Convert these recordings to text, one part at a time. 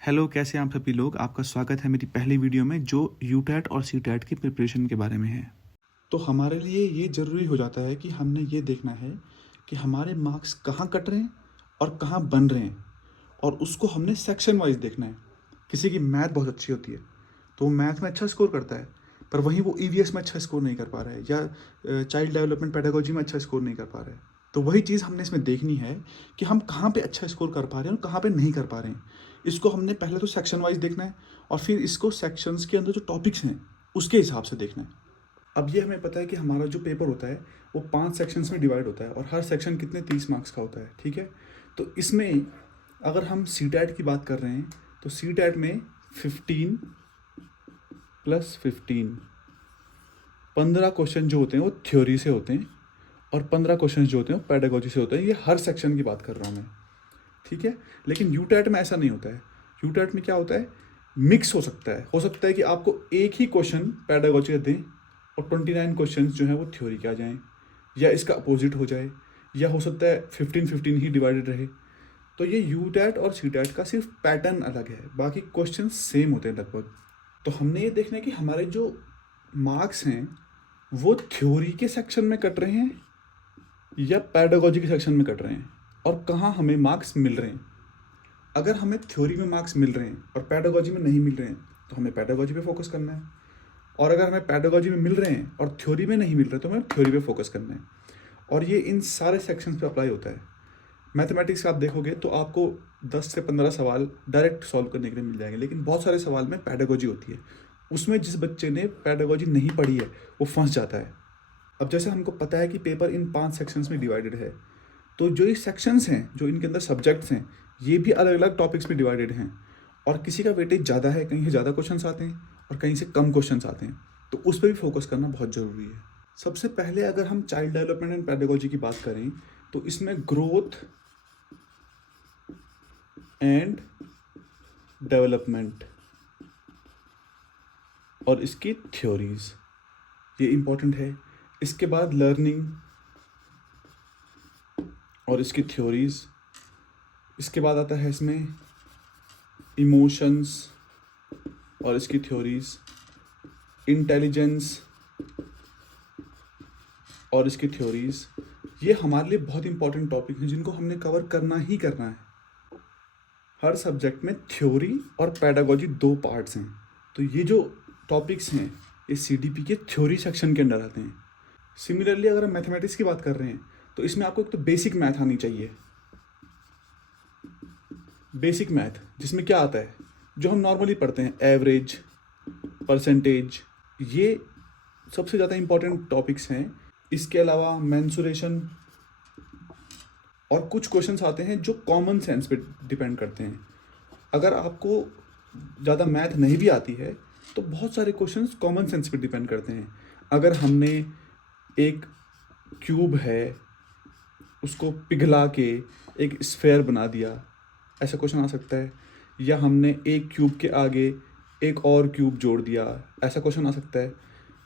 Hello, कैसे हैं आप सभी लोग। आपका स्वागत है मेरी पहली वीडियो में जो यूटैट और सीटैट की प्रिपरेशन के बारे में है। तो हमारे लिए ये ज़रूरी हो जाता है कि हमने ये देखना है कि हमारे मार्क्स कहाँ कट रहे हैं और कहाँ बन रहे हैं, और उसको हमने सेक्शन वाइज देखना है। किसी की मैथ बहुत अच्छी होती है तो वो मैथ में अच्छा स्कोर करता है, पर वहीं वो ईवीएस में अच्छा स्कोर नहीं कर पा रहा है, या चाइल्ड डेवलपमेंट पेडागोजी में अच्छा स्कोर नहीं कर पा रहा है। तो वही चीज़ हमने इसमें देखनी है कि हम कहाँ पे अच्छा स्कोर कर पा रहे हैं और कहाँ पे नहीं कर पा रहे हैं। इसको हमने पहले तो सेक्शन वाइज देखना है, और फिर इसको सेक्शंस के अंदर जो टॉपिक्स हैं उसके हिसाब से देखना है। अब ये हमें पता है कि हमारा जो पेपर होता है वो 5 सेक्शंस में डिवाइड होता है, और हर सेक्शन कितने 30 मार्क्स का होता है, ठीक है। तो इसमें अगर हम सीटैट की बात कर रहे हैं तो सीटैट में 15 + 15 15 क्वेश्चन जो होते हैं वो थ्योरी से होते हैं, और 15 क्वेश्चन जो होते हैं वो पेडागोजी से होते हैं। ये हर सेक्शन की बात कर रहा हूँ मैं, ठीक है। लेकिन यूटैट में ऐसा नहीं होता है। यूटैट में क्या होता है, मिक्स हो सकता है कि आपको एक ही क्वेश्चन पेडागोजी का दें और 29 क्वेश्चन जो हैं वो थ्योरी के आ जाएं, या इसका अपोजिट हो जाए, या हो सकता है 15-15 ही डिवाइडेड रहे। तो ये यूटैट और सीटैट का सिर्फ पैटर्न अलग है, बाकी क्वेश्चन सेम होते हैं लगभग। तो हमने ये देखना है कि हमारे जो मार्क्स हैं वो थ्योरी के सेक्शन में कट रहे हैं या पेडागोजी के सेक्शन में कट रहे हैं, और कहाँ हमें मार्क्स मिल रहे हैं। अगर हमें थ्योरी में मार्क्स मिल रहे हैं और पेडागोजी में नहीं मिल रहे हैं तो हमें पेडागोजी पे फोकस करना है, और अगर हमें पेडागोजी में मिल रहे हैं और थ्योरी में नहीं मिल रहे तो हमें थ्योरी पे फोकस करना है। और ये इन सारे सेक्शंस पे अप्लाई होता है। मैथमेटिक्स आप देखोगे तो आपको 10 से 15 सवाल डायरेक्ट सॉल्व करने के लिए मिल जाएंगे, लेकिन बहुत सारे सवाल में पेडागोजी होती है। उसमें जिस बच्चे ने पेडागोजी नहीं पढ़ी है वो फंस जाता है। अब जैसे हमको पता है कि पेपर इन 5 सेक्शंस में डिवाइडेड है, तो जो ये सेक्शंस हैं, जो इनके अंदर सब्जेक्ट्स हैं, ये भी अलग अलग टॉपिक्स में डिवाइडेड हैं, और किसी का वेटेज ज़्यादा है, कहीं से ज़्यादा क्वेश्चंस आते हैं और कहीं से कम क्वेश्चंस आते हैं, तो उस पर भी फोकस करना बहुत ज़रूरी है। सबसे पहले अगर हम चाइल्ड डेवलपमेंट एंड पेडागोजी की बात करें तो इसमें ग्रोथ एंड डेवलपमेंट और इसकी थ्योरीज, ये इम्पॉर्टेंट है। इसके बाद लर्निंग और इसकी थ्योरीज। इसके बाद आता है इसमें इमोशंस और इसकी थ्योरीज, इंटेलिजेंस और इसकी थ्योरीज। ये हमारे लिए बहुत इंपॉर्टेंट टॉपिक हैं जिनको हमने कवर करना ही करना है। हर सब्जेक्ट में थ्योरी और पेडागोजी 2 पार्ट्स हैं, तो ये जो टॉपिक्स हैं ये सीडीपी के थ्योरी सेक्शन के अंदर आते हैं। सिमिलरली अगर हम मैथमेटिक्स की बात कर रहे हैं तो इसमें आपको एक तो बेसिक मैथ आनी चाहिए। बेसिक मैथ जिसमें क्या आता है, जो हम नॉर्मली पढ़ते हैं, एवरेज, परसेंटेज, ये सबसे ज़्यादा इंपॉर्टेंट टॉपिक्स हैं। इसके अलावा मेंसुरेशन, और कुछ क्वेश्चंस आते हैं जो कॉमन सेंस पे डिपेंड करते हैं। अगर आपको ज़्यादा मैथ नहीं भी आती है तो बहुत सारे क्वेश्चंस कॉमन सेंस पे डिपेंड करते हैं। अगर हमने एक क्यूब है उसको पिघला के एक स्फेयर बना दिया, ऐसा क्वेश्चन आ सकता है। या हमने एक क्यूब के आगे एक और क्यूब जोड़ दिया, ऐसा क्वेश्चन आ सकता है।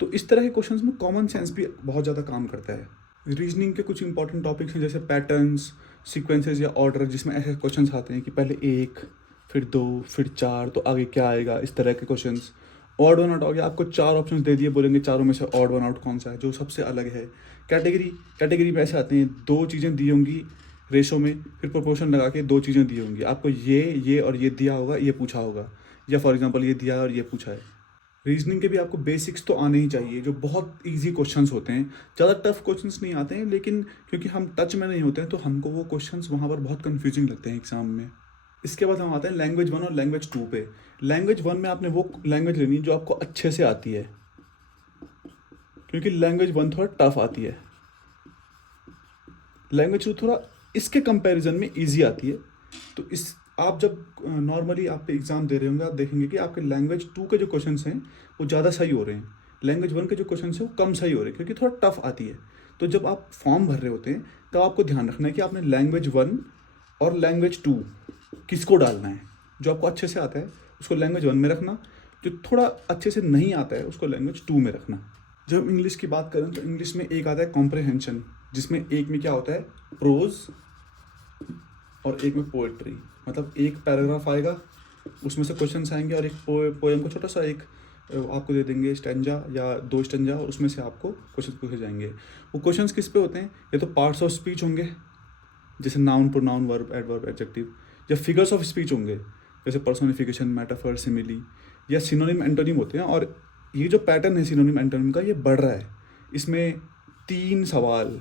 तो इस तरह के क्वेश्चंस में कॉमन सेंस भी बहुत ज़्यादा काम करता है। रीजनिंग के कुछ इंपॉर्टेंट टॉपिक्स हैं जैसे पैटर्न्स, सीक्वेंसेस या ऑर्डर, जिसमें ऐसे क्वेश्चंस आते हैं कि पहले 1, फिर 2, फिर 4, तो आगे क्या आएगा, इस तरह के क्वेश्चंस। ऑड वन आउट हो गया, आपको 4 ऑप्शंस दे दिए, बोलेंगे चारों में से ऑड वन आउट कौन सा है जो सबसे अलग है। कैटेगरी में ऐसे आते हैं, 2 चीज़ें दी होंगी रेशो में, फिर प्रोपोर्शन लगा के 2 चीज़ें दी होंगी, आपको ये और ये दिया होगा, ये पूछा होगा, या फॉर एग्जाम्पल ये दिया और ये पूछा है। रीजनिंग के भी आपको बेसिक्स तो आने ही चाहिए, जो बहुत इजी क्वेश्चंस होते हैं। ज़्यादा टफ क्वेश्चंस नहीं आते हैं, लेकिन क्योंकि हम टच में नहीं होते हैं तो हमको वो क्वेश्चंस वहाँ पर बहुत कंफ्यूजिंग लगते हैं एग्जाम में। इसके बाद हम आते हैं लैंग्वेज 1 और लैंग्वेज 2 पे। लैंग्वेज 1 में आपने वो लैंग्वेज लेनी जो आपको अच्छे से आती है, क्योंकि लैंग्वेज 1 थोड़ा टफ आती है। लैंग्वेज 2 थोड़ा इसके कंपैरिजन में इजी आती है। तो इस आप जब नॉर्मली आप एग्ज़ाम दे रहे होंगे, आप देखेंगे कि आपके लैंग्वेज 2 के जो क्वेश्चंस हैं वो ज़्यादा सही हो रहे हैं, लैंग्वेज 1 के जो क्वेश्चंस हैं वो कम सही हो रहे हैं, क्योंकि थोड़ा टफ आती है। तो जब आप फॉर्म भर रहे होते हैं तब आपको ध्यान रखना है कि आपने लैंग्वेज 1 और लैंग्वेज 2 किसको डालना है। जो आपको अच्छे से आता है उसको लैंग्वेज 1 में रखना, जो थोड़ा अच्छे से नहीं आता है उसको लैंग्वेज 2 में रखना। जब हम इंग्लिश की बात करें तो इंग्लिश में एक आता है कॉम्प्रहेंशन, जिसमें एक में क्या होता है, प्रोज, और एक में पोएट्री। मतलब एक पैराग्राफ आएगा उसमें से क्वेश्चन आएंगे और एक पोएम को छोटा सा एक आपको दे देंगे स्टेंजा या 2 स्टेंजा, और उसमें से आपको क्वेश्चन पूछे जाएंगे। वो क्वेश्चंस किस पे होते हैं? या तो पार्ट्स ऑफ स्पीच होंगे, जैसे noun, pronoun, verb, adverb, adjective, या फिगर्स ऑफ स्पीच होंगे, जैसे पर्सोनिफिकेशन, मेटाफर, सिमिली, या सिनोनिम, एंटोनिम होते हैं। और ये जो पैटर्न है सिनोनिम एंटोनिम का, ये बढ़ रहा है। इसमें 3 सवाल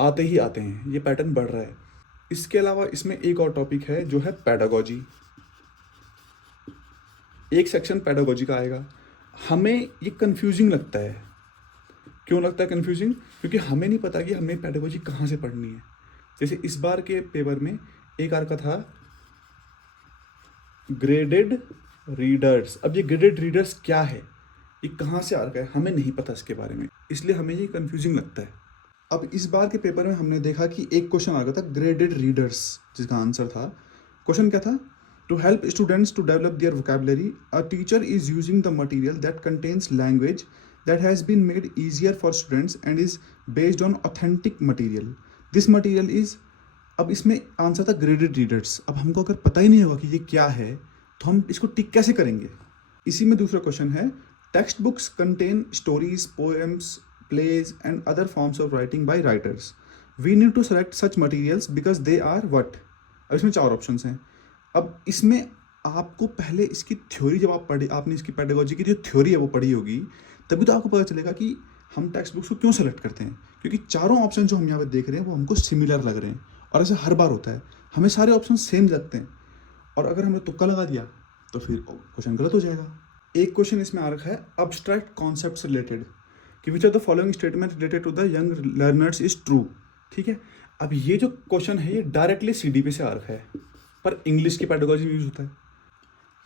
आते ही आते हैं, ये पैटर्न बढ़ रहा है। इसके अलावा इसमें एक और टॉपिक है जो है पेडागोजी। एक सेक्शन पेडागोजी का आएगा। हमें ये कंफ्यूजिंग लगता है। क्यों लगता है कंफ्यूजिंग? क्योंकि हमें नहीं पता कि हमें पेडागोजी कहाँ से पढ़नी है। जैसे इस बार के पेपर में एक आर का था ग्रेडेड रीडर्स। अब ये ग्रेडेड रीडर्स क्या है, ये कहाँ से आ रहा है, हमें नहीं पता इसके बारे में, इसलिए हमें ये कंफ्यूजिंग लगता है। अब इस बार के पेपर में हमने देखा कि एक क्वेश्चन आ गया था ग्रेडेड रीडर्स, जिसका आंसर था, क्वेश्चन क्या था? To help students to develop their vocabulary a teacher is using the material that contains language that has been made easier for students and is based on authentic material. This material is, अब इसमें answer था graded readers. अब हमको अगर पता ही नहीं होगा कि ये क्या है तो हम इसको टिक कैसे करेंगे? इसी में दूसरा क्वेश्चन है, text books contain stories, poems, plays and other forms of writing by writers. We need to select such materials because they are what. अब इसमें 4 ऑप्शन हैं। अब इसमें आपको पहले इसकी थ्योरी, जब आप पढ़ी, आपने इसकी पेडागोजी की जो थ्योरी है वो पढ़ी होगी, तभी तो आपको पता चलेगा कि हम टेक्स्ट बुक्स को क्यों सेलेक्ट करते हैं। क्योंकि चारों ऑप्शन जो हम यहाँ पे देख रहे हैं वो हमको सिमिलर लग रहे हैं, और ऐसा हर बार होता है, हमें सारे ऑप्शन सेम लगते हैं, और अगर हमने तुक्का लगा दिया तो फिर क्वेश्चन गलत हो जाएगा। एक क्वेश्चन इसमें आ रखा है अब्स्ट्रैक्ट कॉन्सेप्ट्स रिलेटेड, कि which are the following statement related to the young learners is true. ठीक है, अब ये जो क्वेश्चन है ये डायरेक्टली CDP से आ रखा है, पर इंग्लिश की पेडागोजी में यूज होता है।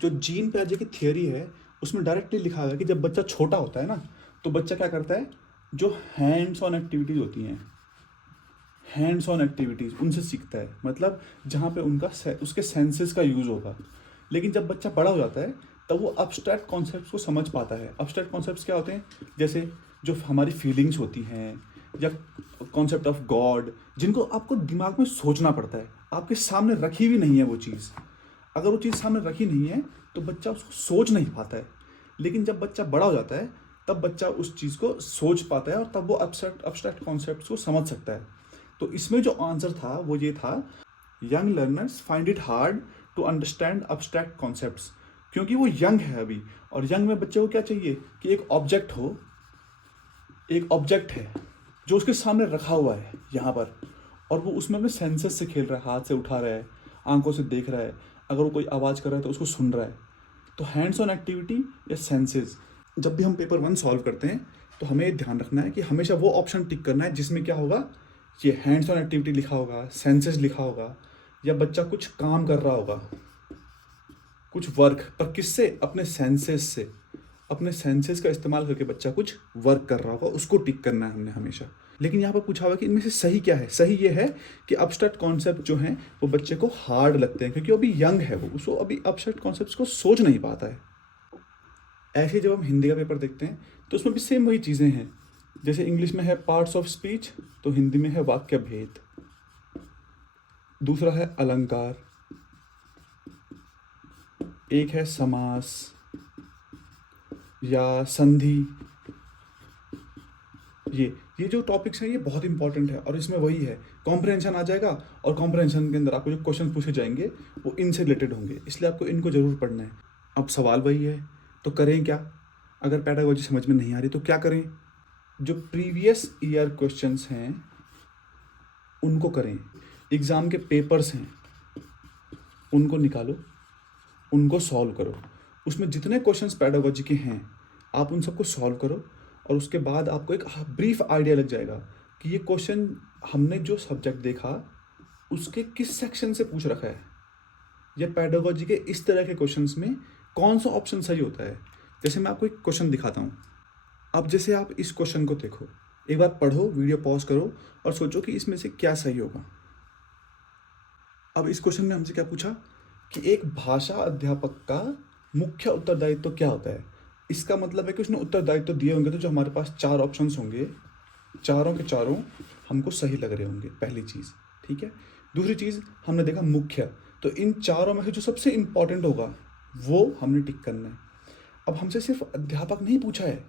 जो जीन पियाजे की थियोरी है उसमें डायरेक्टली लिखा है कि जब बच्चा छोटा होता है ना, तो बच्चा क्या करता है, जो हैंड्स ऑन एक्टिविटीज़ होती हैं, हैंड्स ऑन एक्टिविटीज़ उनसे सीखता है, मतलब जहाँ पे उनका उसके सेंसेस का यूज़ होगा। लेकिन जब बच्चा बड़ा हो जाता है तब वो अब्स्ट्रैक्ट कॉन्सेप्ट्स को समझ पाता है। अब्स्ट्रैक्ट कॉन्सेप्ट्स क्या होते हैं? जैसे जो हमारी फीलिंग्स होती हैं, या कॉन्सेप्ट ऑफ गॉड, जिनको आपको दिमाग में सोचना पड़ता है, आपके सामने रखी हुई नहीं है वो चीज़। अगर वो चीज़ सामने रखी नहीं है तो बच्चा उसको सोच नहीं पाता है। लेकिन जब बच्चा बड़ा हो जाता है तब बच्चा उस चीज़ को सोच पाता है, और तब वो अब्स्ट्रैक्ट कॉन्सेप्ट्स को समझ सकता है। तो इसमें जो आंसर था वो ये था, young learners find it hard to understand abstract concepts. क्योंकि वो यंग है अभी, और यंग में बच्चे को क्या चाहिए कि एक ऑब्जेक्ट हो, एक ऑब्जेक्ट है जो उसके सामने रखा हुआ है यहाँ पर, और वो उसमें अपने सेंसेस से खेल रहा है, हाथ से उठा रहा है, आंखों से देख रहा है, अगर वो कोई आवाज़ कर रहा है तो उसको सुन रहा है। तो हैंड्स ऑन एक्टिविटी या सेंसेस। जब भी हम पेपर 1 सॉल्व करते हैं तो हमें ध्यान रखना है कि हमेशा वो ऑप्शन टिक करना है जिसमें क्या होगा, ये हैंड्स ऑन एक्टिविटी लिखा होगा, सेंसेस लिखा होगा, या बच्चा कुछ काम कर रहा होगा, कुछ वर्क, पर किससे? अपने सेंसेस से, अपने सेंसेस का इस्तेमाल करके बच्चा कुछ वर्क कर रहा होगा, उसको टिक करना है हमने हमेशा। लेकिन यहाँ पर पूछा हुआ कि इनमें से सही क्या है? सही ये है कि अब्स्ट्रैक्ट कॉन्सेप्ट जो हैं वो बच्चे को हार्ड लगते हैं, क्योंकि अभी यंग है वो, उसको अभी अब्स्ट्रैक्ट कॉन्सेप्ट्स को सोच नहीं पाता है। ऐसे जब हम हिंदी का पेपर देखते हैं तो उसमें भी सेम वही चीज़ें हैं। जैसे इंग्लिश में है पार्ट्स ऑफ स्पीच, तो हिंदी में है वाक्य भेद। दूसरा है अलंकार, एक है समास या संधि। ये जो टॉपिक्स हैं ये बहुत इंपॉर्टेंट है, और इसमें वही है, कॉम्प्रहेंशन आ जाएगा, और कॉम्प्रहेंशन के अंदर आपको जो क्वेश्चन पूछे जाएंगे वो इनसे रिलेटेड होंगे, इसलिए आपको इनको जरूर पढ़ना है। अब सवाल वही है, तो करें क्या? अगर पेडागोजी समझ में नहीं आ रही तो क्या करें? जो प्रीवियस ईयर क्वेश्चंस हैं उनको करें, एग्ज़ाम के पेपर्स हैं उनको निकालो, उनको सॉल्व करो। उसमें जितने क्वेश्चंस पेडागोजी के हैं आप उन सबको सॉल्व करो, और उसके बाद आपको एक ब्रीफ आइडिया लग जाएगा कि ये क्वेश्चन हमने जो सब्जेक्ट देखा उसके किस सेक्शन से पूछ रखा है, या पेडागोजी के इस तरह के क्वेश्चंस में कौन सा ऑप्शन सही होता है। जैसे मैं आपको एक क्वेश्चन दिखाता हूँ। अब जैसे आप इस क्वेश्चन को देखो, एक बार पढ़ो, वीडियो पॉज करो और सोचो कि इसमें से क्या सही होगा। अब इस क्वेश्चन में हमसे क्या पूछा कि एक भाषा अध्यापक का मुख्य उत्तरदायित्व क्या होता है। इसका मतलब है कि उसने उत्तरदायित्व दिए होंगे तो जो हमारे पास 4 ऑप्शंस होंगे, चारों के चारों हमको सही लग रहे होंगे, पहली चीज़। ठीक है, दूसरी चीज़ हमने देखा मुख्य, तो इन चारों में से जो सबसे इंपॉर्टेंट होगा वो हमने टिक करना है। अब हमसे सिर्फ अध्यापक नहीं पूछा है,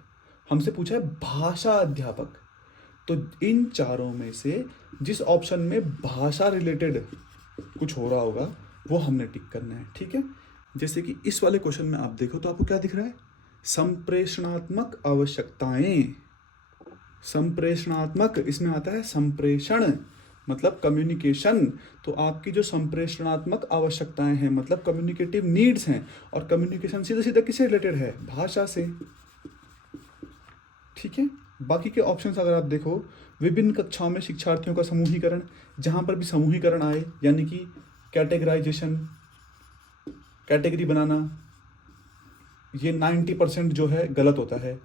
हमसे पूछा है भाषा अध्यापक। तो इन चारों में से जिस ऑप्शन में भाषा रिलेटेड कुछ हो रहा होगा वो हमने टिक करना है, ठीक है। जैसे कि इस वाले क्वेश्चन में आप देखो तो आपको क्या दिख रहा है, संप्रेषणात्मक आवश्यकताएं। संप्रेषणात्मक, इसमें आता है संप्रेषण मतलब कम्युनिकेशन। तो आपकी जो संप्रेषणात्मक आवश्यकताएं हैं मतलब कम्युनिकेटिव नीड्स हैं, और कम्युनिकेशन सीधा सीधा किससे रिलेटेड है, भाषा से, ठीक है। बाकी के ऑप्शंस अगर आप देखो, विभिन्न कक्षाओं में शिक्षार्थियों का समूहीकरण, जहां पर भी समूहीकरण आए यानी कि कैटेगराइजेशन, कैटेगरी बनाना, ये 90% जो है गलत होता है।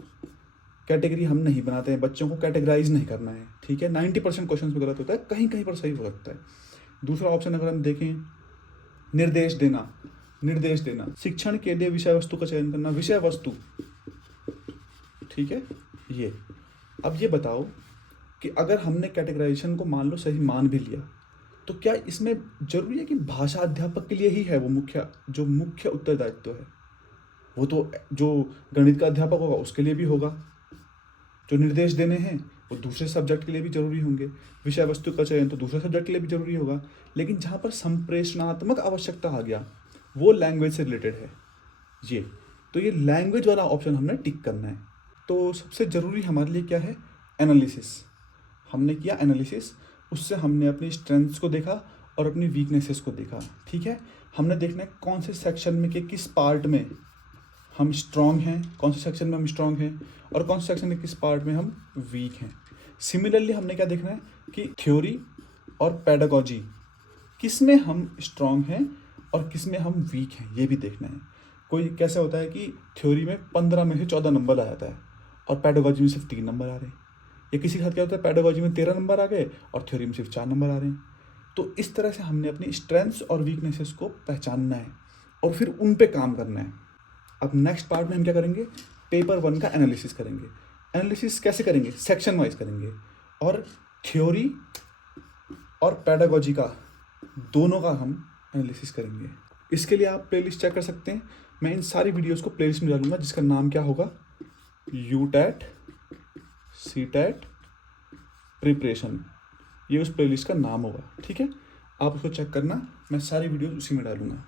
कैटेगरी हम नहीं बनाते हैं, बच्चों को कैटेगराइज नहीं करना है, ठीक है। 90% क्वेश्चन में गलत होता है, कहीं कहीं पर सही हो सकता है। दूसरा ऑप्शन अगर हम देखें, निर्देश देना, निर्देश देना, शिक्षण के लिए विषय वस्तु का चयन करना, विषय वस्तु, ठीक है। ये अब ये बताओ कि अगर हमने कैटेगराइजेशन को मान लो सही मान भी लिया, तो क्या इसमें जरूरी है कि भाषा अध्यापक के लिए ही है वो मुख्य उत्तरदायित्व है? वो तो जो गणित का अध्यापक होगा उसके लिए भी होगा, जो निर्देश देने हैं वो दूसरे सब्जेक्ट के लिए भी जरूरी होंगे, विषय वस्तु का चयन तो दूसरे सब्जेक्ट के लिए भी जरूरी होगा। लेकिन जहाँ पर संप्रेषणात्मक आवश्यकता आ गया वो लैंग्वेज से रिलेटेड है, ये तो ये लैंग्वेज वाला ऑप्शन हमने टिक करना है। तो सबसे ज़रूरी हमारे लिए क्या है, एनालिसिस। हमने किया एनालिसिस, उससे हमने अपनी स्ट्रेंथ्स को देखा और अपनी वीकनेसेस को देखा, ठीक है। हमने देखना है कौन से सेक्शन में के किस पार्ट में हम स्ट्रांग हैं, कौन से सेक्शन में हम स्ट्रांग हैं, और कौन से सेक्शन में किस पार्ट में हम वीक हैं। सिमिलरली हमने क्या देखना है कि थ्योरी और पेडागोजी किस में हम स्ट्रांग हैं और किस में हम वीक हैं, ये भी देखना है। कोई कैसा होता है कि थ्योरी में 15 में से 14 नंबर आ जाता है और पेडागोजी में सिर्फ 3 नंबर आ रहे हैं, या किसी के साथ क्या होता है पेडागोजी में 13 नंबर आ गए और थ्योरी में सिर्फ 4 नंबर आ रहे हैं। तो इस तरह से हमने अपनी स्ट्रेंथ्स और वीकनेसेस को पहचानना है और फिर उन पे काम करना है। अब नेक्स्ट पार्ट में हम क्या करेंगे, पेपर 1 का एनालिसिस करेंगे। एनालिसिस कैसे करेंगे, सेक्शन वाइज करेंगे, और थ्योरी और पेडागोजी का दोनों का हम एनालिसिस करेंगे। इसके लिए आप प्लेलिस्ट चेक कर सकते हैं, मैं इन सारी वीडियोस को प्लेलिस्ट में डालूंगा जिसका नाम क्या होगा, यूटेट सीटेट प्रिपरेशन, ये उस प्लेलिस्ट का नाम होगा, ठीक है। आप उसको चेक करना, मैं सारी वीडियोस उसी में डालूंगा।